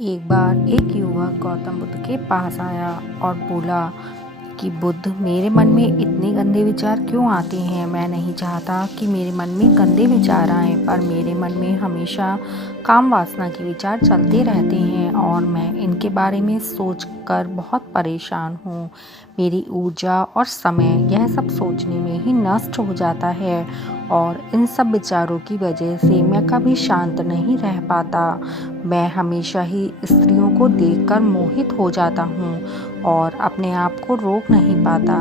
एक बार एक युवक गौतम बुद्ध के पास आया और बोला कि बुद्ध, मेरे मन में इतने गंदे विचार क्यों आते हैं। मैं नहीं चाहता कि मेरे मन में गंदे विचार आए, पर मेरे मन में हमेशा काम वासना के विचार चलते रहते हैं और मैं इनके बारे में सोचकर बहुत परेशान हूँ। मेरी ऊर्जा और समय यह सब सोचने में ही नष्ट हो जाता है और इन सब विचारों की वजह से मैं कभी शांत नहीं रह पाता। मैं हमेशा ही स्त्रियों को देखकर मोहित हो जाता हूँ और अपने आप को रोक नहीं पाता।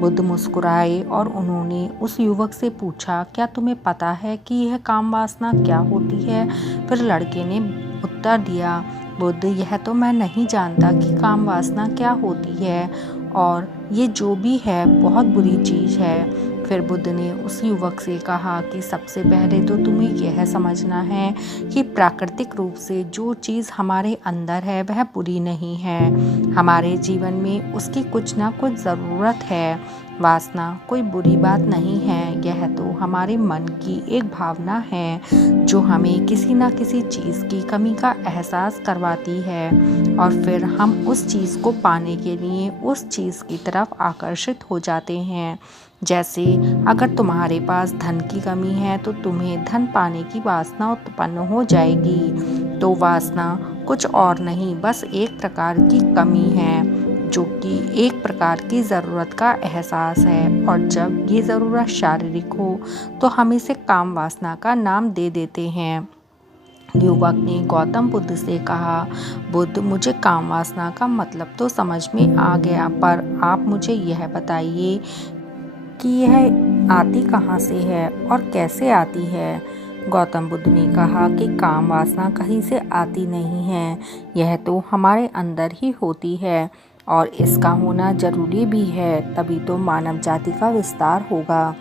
बुद्ध मुस्कुराए और उन्होंने उस युवक से पूछा, क्या तुम्हें पता है कि यह काम वासना क्या होती है? फिर लड़के ने उत्तर दिया, बुद्ध, यह तो मैं नहीं जानता कि काम वासना क्या होती है और ये जो भी है बहुत बुरी चीज़ है। फिर बुद्ध ने उस युवक से कहा कि सबसे पहले तो तुम्हें यह समझना है कि प्राकृतिक रूप से जो चीज़ हमारे अंदर है वह बुरी नहीं है। हमारे जीवन में उसकी कुछ ना कुछ ज़रूरत है। वासना कोई बुरी बात नहीं है, यह तो हमारे मन की एक भावना है जो हमें किसी न किसी चीज़ की कमी का एहसास करवाती है और फिर हम उस चीज़ को पाने के लिए उस चीज़ की तरफ आकर्षित हो जाते हैं। जैसे अगर तुम्हारे पास धन की कमी है तो तुम्हें धन पाने की वासना उत्पन्न हो जाएगी। तो वासना कुछ और नहीं, बस एक प्रकार की कमी है जो कि एक प्रकार की ज़रूरत का एहसास है, और जब ये ज़रूरत शारीरिक हो तो हम इसे काम वासना का नाम दे देते हैं। युवक ने गौतम बुद्ध से कहा, बुद्ध, मुझे काम वासना का मतलब तो समझ में आ गया, पर आप मुझे यह बताइए कि यह आती कहाँ से है और कैसे आती है। गौतम बुद्ध ने कहा कि काम वासना कहीं से आती नहीं है, यह तो हमारे अंदर ही होती है और इसका होना जरूरी भी है, तभी तो मानव जाति का विस्तार होगा।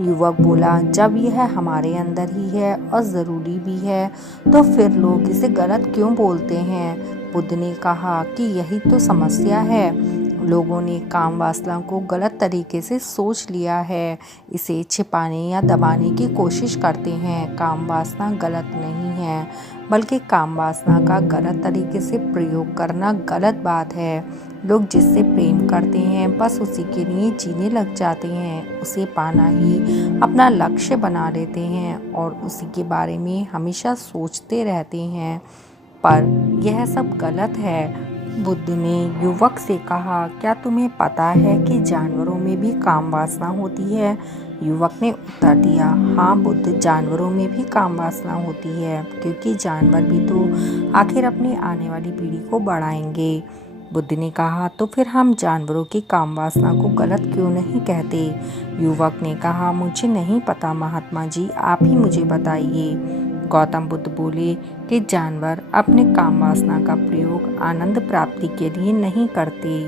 युवक बोला, जब यह हमारे अंदर ही है और ज़रूरी भी है तो फिर लोग इसे गलत क्यों बोलते हैं? बुद्ध ने कहा कि यही तो समस्या है। लोगों ने काम वासना को गलत तरीके से सोच लिया है, इसे छिपाने या दबाने की कोशिश करते हैं। काम वासना गलत नहीं है, बल्कि काम वासना का गलत तरीके से प्रयोग करना गलत बात है। लोग जिससे प्रेम करते हैं बस उसी के लिए जीने लग जाते हैं, उसे पाना ही अपना लक्ष्य बना लेते हैं और उसी के बारे में हमेशा सोचते रहते हैं, पर यह सब गलत है। बुद्ध ने युवक से कहा, क्या तुम्हें पता है कि जानवरों में भी काम वासना होती है? युवक ने उत्तर दिया, हाँ बुद्ध, जानवरों में भी काम वासना होती है, क्योंकि जानवर भी तो आखिर अपनी आने वाली पीढ़ी को बढ़ाएंगे। बुद्ध ने कहा, तो फिर हम जानवरों की काम वासना को गलत क्यों नहीं कहते? युवक ने कहा, मुझे नहीं पता महात्मा जी, आप ही मुझे बताइए। गौतम बुद्ध बोले कि जानवर अपने काम वासना का प्रयोग आनंद प्राप्ति के लिए नहीं करते,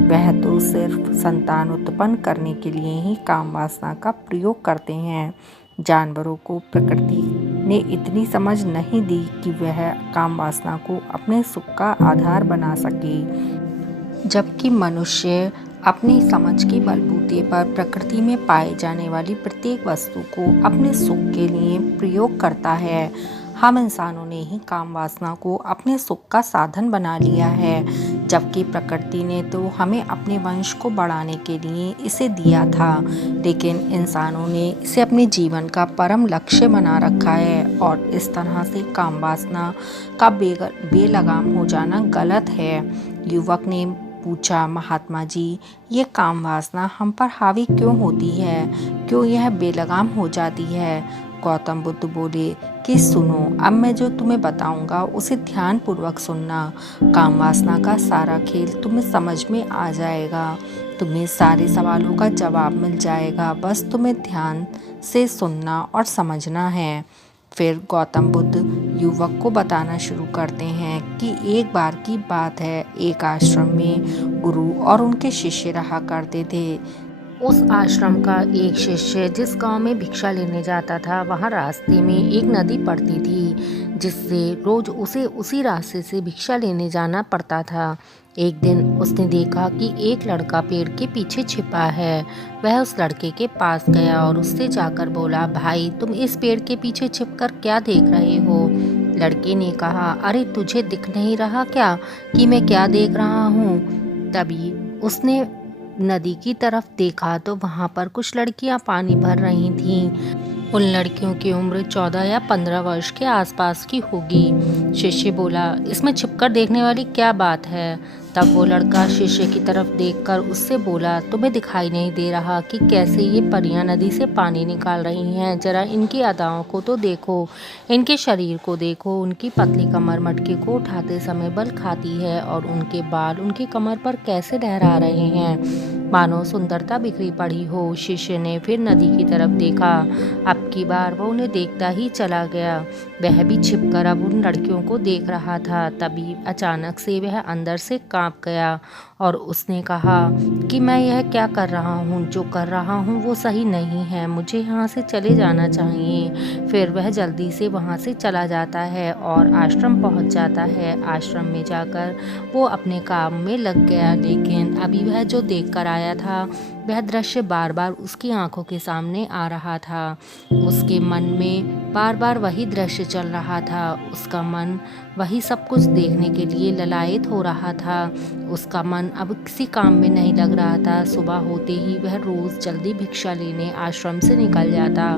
वह तो सिर्फ संतान उत्पन्न करने के लिए ही काम वासना का प्रयोग करते हैं। जानवरों को प्रकृति ने इतनी समझ नहीं दी कि वह काम वासना को अपने सुख का आधार बना सके, जबकि मनुष्य अपनी समझ के बलबूते पर प्रकृति में पाए जाने वाली प्रत्येक वस्तु को अपने सुख के लिए प्रयोग करता है। हम इंसानों ने ही काम वासना को अपने सुख का साधन बना लिया है, जबकि प्रकृति ने तो हमें अपने वंश को बढ़ाने के लिए इसे दिया था, लेकिन इंसानों ने इसे अपने जीवन का परम लक्ष्य बना रखा है और इस तरह से काम वासना का बेलगाम हो जाना गलत है। युवक ने पूछा, महात्मा जी, ये काम वासना हम पर हावी क्यों होती है? क्यों यह बेलगाम हो जाती है? गौतम बुद्ध बोले कि सुनो, अब मैं जो तुम्हें बताऊंगा उसे ध्यान पूर्वक सुनना। काम वासना का सारा खेल तुम्हें समझ में आ जाएगा, तुम्हें सारे सवालों का जवाब मिल जाएगा, बस तुम्हें ध्यान से सुनना और समझना है। फिर गौतम बुद्ध युवक को बताना शुरू करते हैं कि एक बार की बात है, एक आश्रम में गुरु और उनके शिष्य रहा करते थे। उस आश्रम का एक शिष्य जिस गांव में भिक्षा लेने जाता था, वहां रास्ते में एक नदी पड़ती थी, जिससे रोज उसे उसी रास्ते से भिक्षा लेने जाना पड़ता था। एक दिन उसने देखा कि एक लड़का पेड़ के पीछे छिपा है। वह उस लड़के के पास गया और उससे जाकर बोला, भाई, तुम इस पेड़ के पीछे छिपकर क्या देख रहे हो? लड़के ने कहा, अरे तुझे दिख नहीं रहा क्या कि मैं क्या देख रहा हूँ? तभी उसने नदी की तरफ देखा तो वहाँ पर कुछ लड़कियाँ पानी भर रही थीं। उन लड़कियों की उम्र 14 या 15 वर्ष के आसपास की होगी। शिष्य बोला, इसमें छिपकर देखने वाली क्या बात है? तब वो लड़का शिष्य की तरफ देखकर उससे बोला, तुम्हें दिखाई नहीं दे रहा कि कैसे ये परियां नदी से पानी निकाल रही हैं? जरा इनकी अदाओं को तो देखो, इनके शरीर को देखो, उनकी पतली कमर मटके को उठाते समय बल खाती है और उनके बाल उनकी कमर पर कैसे लहरा रहे हैं, मानो सुंदरता बिखरी पड़ी हो। शिष्य ने फिर नदी की तरफ देखा। अब की बार वो उन्हें देखता ही चला गया। वह भी छिपकर अब उन लड़कियों को देख रहा था। तभी अचानक से वह अंदर से कांप गया और उसने कहा कि मैं यह क्या कर रहा हूँ? जो कर रहा हूँ वो सही नहीं है, मुझे यहाँ से चले जाना चाहिए। फिर वह जल्दी से वहाँ से चला जाता है और आश्रम पहुँच जाता है। आश्रम में जाकर वो अपने काम में लग गया, लेकिन अभी वह जो देख कर आया था वह दृश्य बार बार उसकी आंखों के सामने आ रहा था। उसके मन में बार बार वही दृश्य चल रहा था। उसका मन वही सब कुछ देखने के लिए ललायत हो रहा था। उसका मन अब किसी काम में नहीं लग रहा था। सुबह होते ही वह रोज जल्दी भिक्षा लेने आश्रम से निकल जाता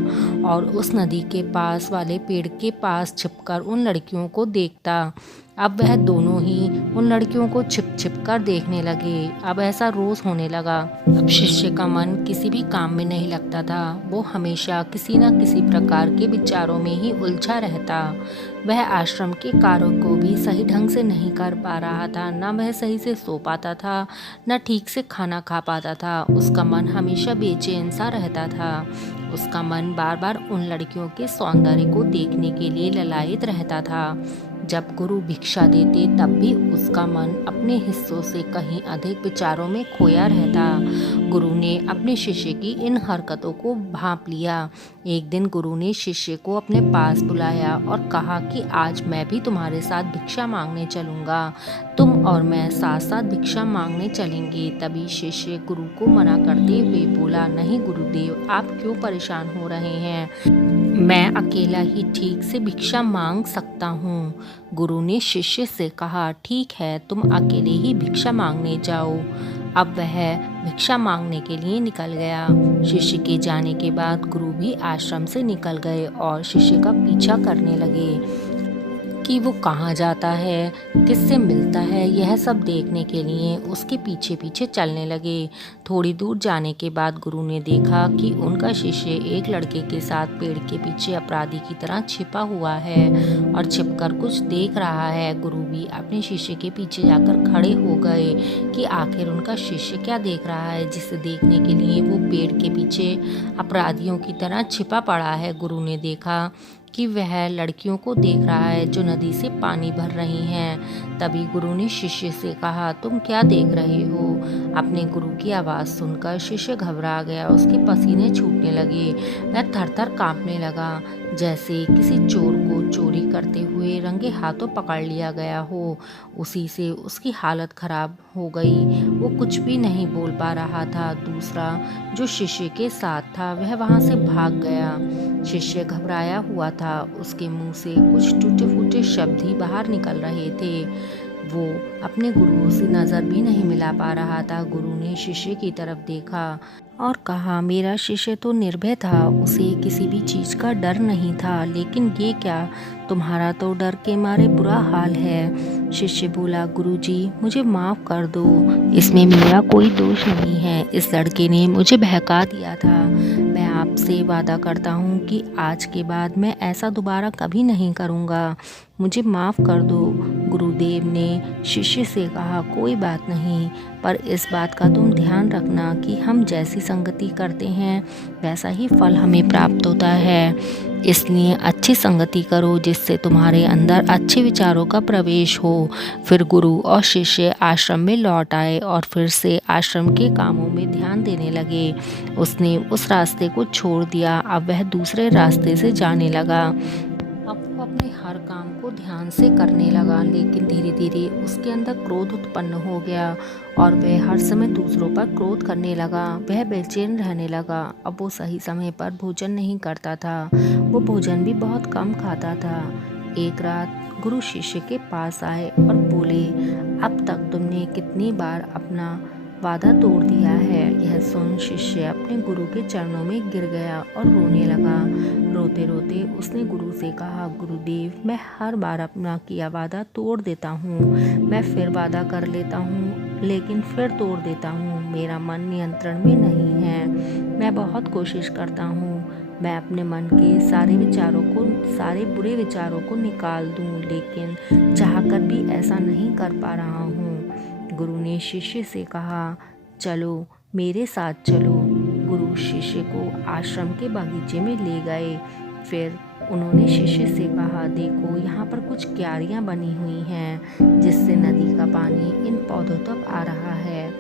और उस नदी के पास वाले पेड़ के पास छिपकर उन लड़कियों को देखता। अब वह दोनों ही उन लड़कियों को छिप छिप कर देखने लगे। अब ऐसा रोज होने लगा। अब शिष्य का मन किसी भी काम में नहीं लगता था। वो हमेशा किसी न किसी प्रकार के विचारों में ही उलझा रहता। वह आश्रम के कार्यों को भी सही ढंग से नहीं कर पा रहा था। न वह सही से सो पाता था, न ठीक से खाना खा पाता था। उसका मन हमेशा बेचैन सा रहता था। उसका मन बार बार उन लड़कियों के सौंदर्य को देखने के लिए ललायत रहता था। जब गुरु भिक्षा देते तब भी उसका मन अपने हिस्सों से कहीं अधिक विचारों में खोया रहता। गुरु ने अपने शिष्य की इन हरकतों को भांप लिया। एक दिन गुरु ने शिष्य को अपने पास बुलाया और कहा कि आज मैं भी तुम्हारे साथ भिक्षा मांगने चलूंगा। तुम और मैं साथ साथ भिक्षा मांगने चलेंगे। तभी शिष्य गुरु को मना करते हुए बोला, नहीं गुरुदेव, आप क्यों परेशान हो रहे हैं? मैं अकेला ही ठीक से भिक्षा मांग सकता हूँ। गुरु ने शिष्य से कहा, ठीक है, तुम अकेले ही भिक्षा मांगने जाओ। अब वह भिक्षा मांगने के लिए निकल गया। शिष्य के जाने के बाद गुरु भी आश्रम से निकल गए और शिष्य का पीछा करने लगे कि वो कहाँ जाता है, किससे मिलता है। यह सब देखने के लिए उसके पीछे पीछे चलने लगे। थोड़ी दूर जाने के बाद गुरु ने देखा कि उनका शिष्य एक लड़के के साथ पेड़ के पीछे अपराधी की तरह छिपा हुआ है और छिपकर कुछ देख रहा है। गुरु भी अपने शिष्य के पीछे जाकर खड़े हो गए कि आखिर उनका शिष्य क्या देख रहा है, जिसे देखने के लिए वो पेड़ के पीछे अपराधियों की तरह छिपा पड़ा है। गुरु ने देखा कि वह लड़कियों को देख रहा है जो नदी से पानी भर रही हैं। तभी गुरु ने शिष्य से कहा, तुम क्या देख रहे हो? अपने गुरु की आवाज़ सुनकर शिष्य घबरा गया। उसके पसीने छूटने लगे। वह थर थर कांपने लगा, जैसे किसी चोर को चोरी करते हुए रंगे हाथों पकड़ लिया गया हो। उसी से उसकी हालत खराब हो गई। वो कुछ भी नहीं बोल पा रहा था। दूसरा जो शिष्य के साथ था वह वहाँ से भाग गया। शिष्य घबराया हुआ था। उसके मुंह से कुछ टूटे फूटे शब्द ही बाहर निकल रहे थे। वो अपने गुरु से नज़र भी नहीं मिला पा रहा था। गुरु ने शिष्य की तरफ देखा और कहा, मेरा शिष्य तो निर्भय था, उसे किसी भी चीज़ का डर नहीं था, लेकिन ये क्या, तुम्हारा तो डर के मारे बुरा हाल है। शिष्य बोला, गुरुजी, मुझे माफ़ कर दो, इसमें मेरा कोई दोष नहीं है। इस लड़के ने मुझे बहका दिया था। मैं आपसे वादा करता हूँ कि आज के बाद मैं ऐसा दोबारा कभी नहीं करूँगा। मुझे माफ़ कर दो। गुरुदेव ने शिष्य से कहा, कोई बात नहीं, पर इस बात का तुम ध्यान रखना कि हम जैसी संगति करते हैं वैसा ही फल हमें प्राप्त होता है। इसलिए अच्छी संगति करो जिससे तुम्हारे अंदर अच्छे विचारों का प्रवेश हो। फिर गुरु और शिष्य आश्रम में लौट आए और फिर से आश्रम के कामों में ध्यान देने लगे। उसने उस रास्ते को छोड़ दिया। अब वह दूसरे रास्ते से जाने लगा। अब वो अपने हर काम को ध्यान से करने लगा, लेकिन धीरे धीरे उसके अंदर क्रोध उत्पन्न हो गया और वह हर समय दूसरों पर क्रोध करने लगा। वह बेचैन रहने लगा। अब वो सही समय पर भोजन नहीं करता था। वो भोजन भी बहुत कम खाता था। एक रात गुरु शिष्य के पास आए और बोले, अब तक तुमने कितनी बार अपना वादा तोड़ दिया है। यह सुन शिष्य अपने गुरु के चरणों में गिर गया और रोने लगा। रोते रोते उसने गुरु से कहा, गुरुदेव, मैं हर बार अपना किया वादा तोड़ देता हूँ। मैं फिर वादा कर लेता हूँ लेकिन फिर तोड़ देता हूँ। मेरा मन नियंत्रण में नहीं है। मैं बहुत कोशिश करता हूँ मैं अपने मन के सारे बुरे विचारों को निकाल दूँ, लेकिन चाहकर भी ऐसा नहीं कर पा रहा हूँ। गुरु ने शिष्य से कहा, चलो मेरे साथ चलो। गुरु शिष्य को आश्रम के बागीचे में ले गए। फिर उन्होंने शिष्य से कहा, देखो यहाँ पर कुछ क्यारियाँ बनी हुई हैं जिससे नदी का पानी इन पौधों तक आ रहा है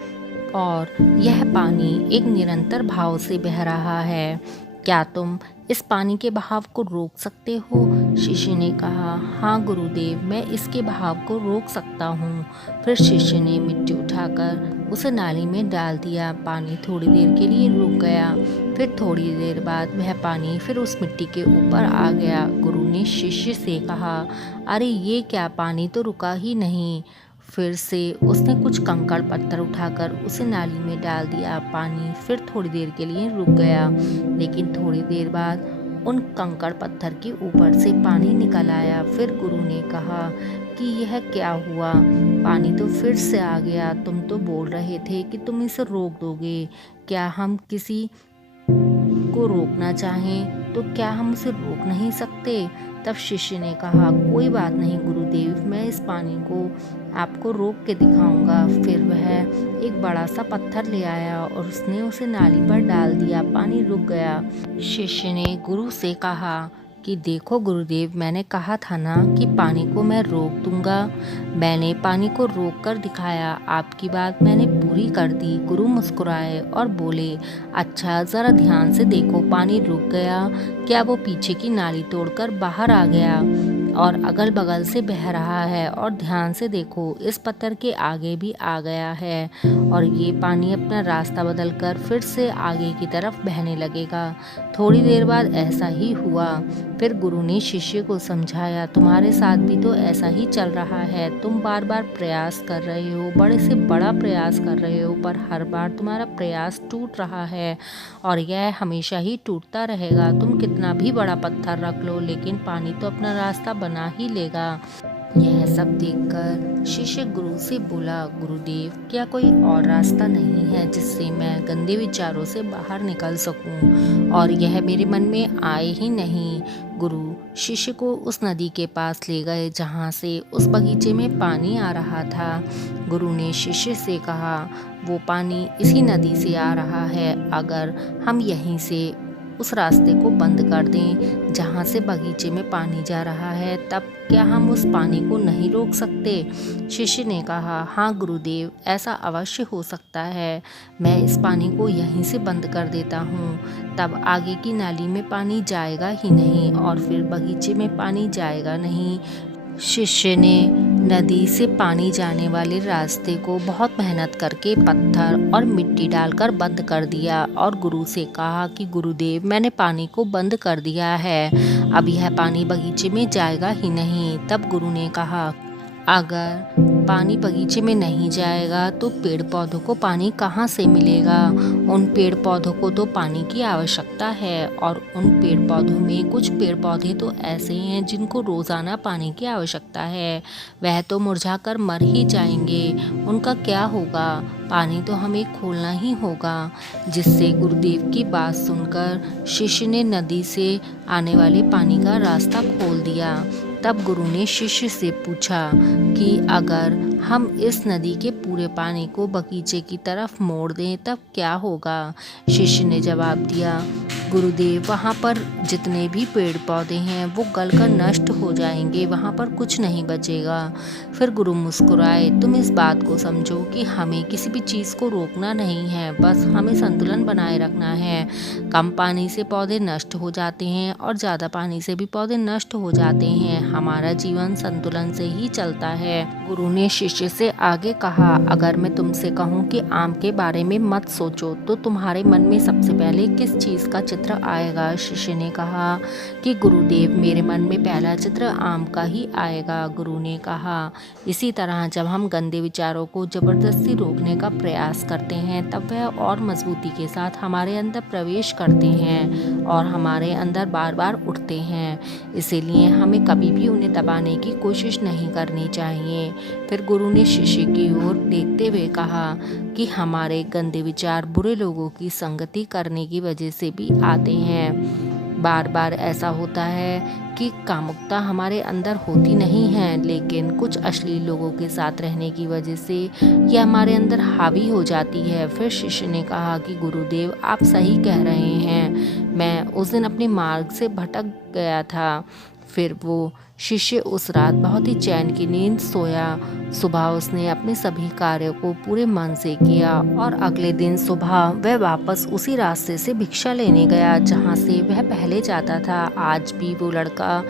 और यह पानी एक निरंतर भाव से बह रहा है। क्या तुम इस पानी के बहाव को रोक सकते हो? शिष्य ने कहा, हाँ गुरुदेव, मैं इसके बहाव को रोक सकता हूँ। फिर शिष्य ने मिट्टी उठाकर उसे नाली में डाल दिया। पानी थोड़ी देर के लिए रुक गया। फिर थोड़ी देर बाद वह पानी फिर उस मिट्टी के ऊपर आ गया। गुरु ने शिष्य से कहा, अरे ये क्या, पानी तो रुका ही नहीं। फिर से उसने कुछ कंकड़ पत्थर उठाकर उसे नाली में डाल दिया। पानी फिर थोड़ी देर के लिए रुक गया, लेकिन थोड़ी देर बाद उन कंकड़ पत्थर के ऊपर से पानी निकल आया। फिर गुरु ने कहा कि यह क्या हुआ, पानी तो फिर से आ गया। तुम तो बोल रहे थे कि तुम इसे रोक दोगे। क्या हम किसी को रोकना चाहें तो क्या हम उसे रोक नहीं सकते? तब शिष्य ने कहा, कोई बात नहीं गुरुदेव, मैं इस पानी को आपको रोक के दिखाऊंगा। फिर वह एक बड़ा सा पत्थर ले आया और उसने उसे नाली पर डाल दिया। पानी रुक गया। शिष्य ने गुरु से कहा कि देखो गुरुदेव, मैंने कहा था ना कि पानी को मैं रोक दूंगा। मैंने पानी को रोक कर दिखाया। आपकी बात मैंने पूरी कर दी। गुरु मुस्कुराए और बोले, अच्छा ज़रा ध्यान से देखो, पानी रुक गया। क्या वो पीछे की नाली तोड़कर बाहर आ गया और अगल बगल से बह रहा है? और ध्यान से देखो, इस पत्थर के आगे भी आ गया है और ये पानी अपना रास्ता बदलकर फिर से आगे की तरफ बहने लगेगा। थोड़ी देर बाद ऐसा ही हुआ। फिर गुरु ने शिष्य को समझाया, तुम्हारे साथ भी तो ऐसा ही चल रहा है। तुम बार बार प्रयास कर रहे हो, बड़े से बड़ा प्रयास कर रहे हो, पर हर बार तुम्हारा प्रयास टूट रहा है और यह हमेशा ही टूटता रहेगा। तुम कितना भी बड़ा पत्थर रख लो, लेकिन पानी तो अपना रास्ता बना ही लेगा। यह सब देखकर शिष्य गुरु से बोला, गुरुदेव, क्या कोई और रास्ता नहीं है जिससे मैं गंदे विचारों से बाहर निकल सकूं और यह मेरे मन में आए ही नहीं। गुरु शिष्य को उस नदी के पास ले गए जहां से उस बगीचे में पानी आ रहा था। गुरु ने शिष्य से कहा, वो पानी इसी नदी से आ रहा है। अगर हम यहीं से उस रास्ते को बंद कर दें जहाँ से बगीचे में पानी जा रहा है, तब क्या हम उस पानी को नहीं रोक सकते? शिष्य ने कहा, हाँ गुरुदेव, ऐसा अवश्य हो सकता है। मैं इस पानी को यहीं से बंद कर देता हूँ, तब आगे की नाली में पानी जाएगा ही नहीं और फिर बगीचे में पानी जाएगा नहीं। शिष्य ने नदी से पानी जाने वाले रास्ते को बहुत मेहनत करके पत्थर और मिट्टी डालकर बंद कर दिया और गुरु से कहा कि गुरुदेव, मैंने पानी को बंद कर दिया है, अब यह पानी बगीचे में जाएगा ही नहीं। तब गुरु ने कहा, अगर पानी बगीचे में नहीं जाएगा तो पेड़ पौधों को पानी कहाँ से मिलेगा? उन पेड़ पौधों को तो पानी की आवश्यकता है और उन पेड़ पौधों में कुछ पेड़ पौधे तो ऐसे हैं जिनको रोज़ाना पानी की आवश्यकता है। वह तो मुरझाकर मर ही जाएंगे, उनका क्या होगा? पानी तो हमें खोलना ही होगा। जिससे गुरुदेव की बात सुनकर शिष्य ने नदी से आने वाले पानी का रास्ता खोल दिया। तब गुरु ने शिष्य से पूछा कि अगर हम इस नदी के पूरे पानी को बगीचे की तरफ मोड़ दें तब क्या होगा? शिष्य ने जवाब दिया, गुरुदेव, वहाँ पर जितने भी पेड़ पौधे हैं वो गलकर नष्ट हो जाएंगे, वहाँ पर कुछ नहीं बचेगा। फिर गुरु मुस्कुराए, तुम इस बात को समझो कि हमें किसी भी चीज़ को रोकना नहीं है, बस हमें संतुलन बनाए रखना है। कम पानी से पौधे नष्ट हो जाते हैं और ज़्यादा पानी से भी पौधे नष्ट हो जाते हैं। हमारा जीवन संतुलन से ही चलता है। गुरु ने शिष्य से आगे कहा, अगर मैं तुमसे कहूँ कि आम के बारे में मत सोचो तो तुम्हारे मन में सबसे पहले किस चीज़ का चित्र चित्र आएगा। शिष्य ने कहा कि गुरुदेव, मेरे मन में पहला चित्र आम का ही आएगा। गुरु ने कहा, इसी तरह जब हम गंदे विचारों को जबरदस्ती रोकने का प्रयास करते हैं तब वह और मजबूती के साथ हमारे अंदर प्रवेश करते हैं और हमारे अंदर बार बार उठते हैं। इसीलिए हमें कभी भी उन्हें दबाने की कोशिश नहीं करनी चाहिए। फिर गुरु ने शिष्य की ओर देखते हुए कहा कि हमारे गंदे विचार बुरे लोगों की संगति करने की वजह से भी आते हैं। बार बार ऐसा होता है कि कामुकता हमारे अंदर होती नहीं है, लेकिन कुछ अश्लील लोगों के साथ रहने की वजह से ये हमारे अंदर हावी हो जाती है। फिर शिष्य ने कहा कि गुरुदेव, आप सही कह रहे हैं, मैं उस दिन अपने मार्ग से भटक गया था। फिर वो शिष्य उस रात बहुत ही चैन की नींद सोया। सुबह उसने अपने सभी कार्यों को पूरे मन से किया और अगले दिन सुबह वह वापस उसी रास्ते से भिक्षा लेने गया जहाँ से वह पहले जाता था। आज भी वो लड़का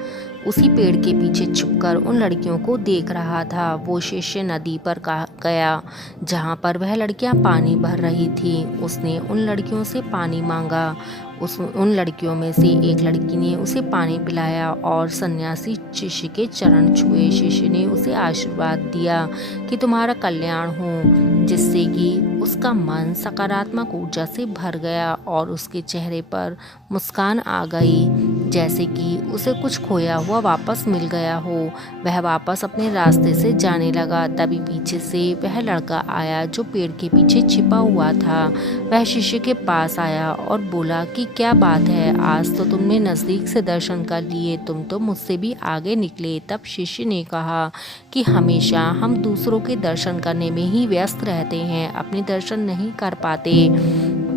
उसी पेड़ के पीछे छुपकर उन लड़कियों को देख रहा था। वो शिष्य नदी पर गया जहाँ पर वह लड़कियाँ पानी भर रही थी। उसने उन लड़कियों से पानी मांगा। उन लड़कियों में से एक लड़की ने उसे पानी पिलाया और सन्यासी शिष्य के चरण छुए। शिष्य ने उसे आशीर्वाद दिया कि तुम्हारा कल्याण हो, जिससे कि उसका मन सकारात्मक ऊर्जा से भर गया और उसके चेहरे पर मुस्कान आ गई, जैसे कि उसे कुछ खोया हुआ वापस मिल गया हो। वह वापस अपने रास्ते से जाने लगा। तभी पीछे से वह लड़का आया जो पेड़ के पीछे छिपा हुआ था। वह शिष्य के पास आया और बोला कि क्या बात है, आज तो तुमने नज़दीक से दर्शन कर लिए, तुम तो मुझसे भी आगे निकले। तब शिष्य ने कहा कि हमेशा हम दूसरों के दर्शन करने में ही व्यस्त रहते हैं, अपने दर्शन नहीं कर पाते।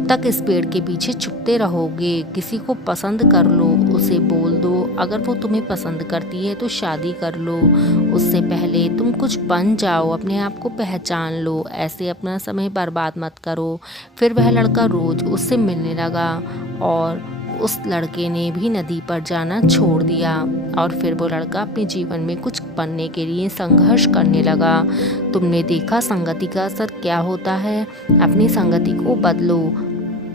तक इस पेड़ के पीछे छुपते रहोगे। किसी को पसंद कर लो, उसे बोल दो, अगर वो तुम्हें पसंद करती है तो शादी कर लो। उससे पहले तुम कुछ बन जाओ, अपने आप को पहचान लो, ऐसे अपना समय बर्बाद मत करो। फिर वह लड़का रोज उससे मिलने लगा और उस लड़के ने भी नदी पर जाना छोड़ दिया और फिर वो लड़का अपने जीवन में कुछ बनने के लिए संघर्ष करने लगा। तुमने देखा संगति का असर क्या होता है। अपनी संगति को बदलो,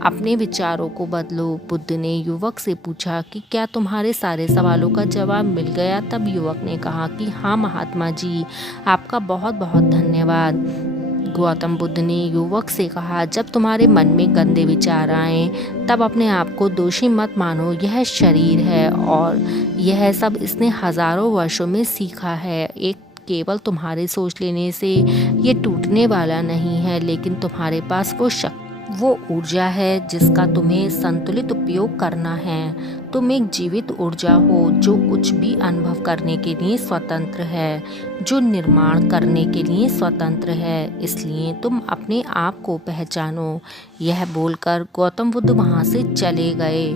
अपने विचारों को बदलो। बुद्ध ने युवक से पूछा कि क्या तुम्हारे सारे सवालों का जवाब मिल गया। तब युवक ने कहा कि हाँ महात्मा जी, आपका बहुत बहुत धन्यवाद। गौतम बुद्ध ने युवक से कहा, जब तुम्हारे मन में गंदे विचार आए तब अपने आप को दोषी मत मानो। यह शरीर है और यह सब इसने हजारों वर्षों में सीखा है। एक केवल तुम्हारे सोच लेने से ये टूटने वाला नहीं है, लेकिन तुम्हारे पास वो ऊर्जा है जिसका तुम्हें संतुलित उपयोग करना है। तुम एक जीवित ऊर्जा हो जो कुछ भी अनुभव करने के लिए स्वतंत्र है, जो निर्माण करने के लिए स्वतंत्र है। इसलिए तुम अपने आप को पहचानो। यह बोलकर गौतम बुद्ध वहाँ से चले गए।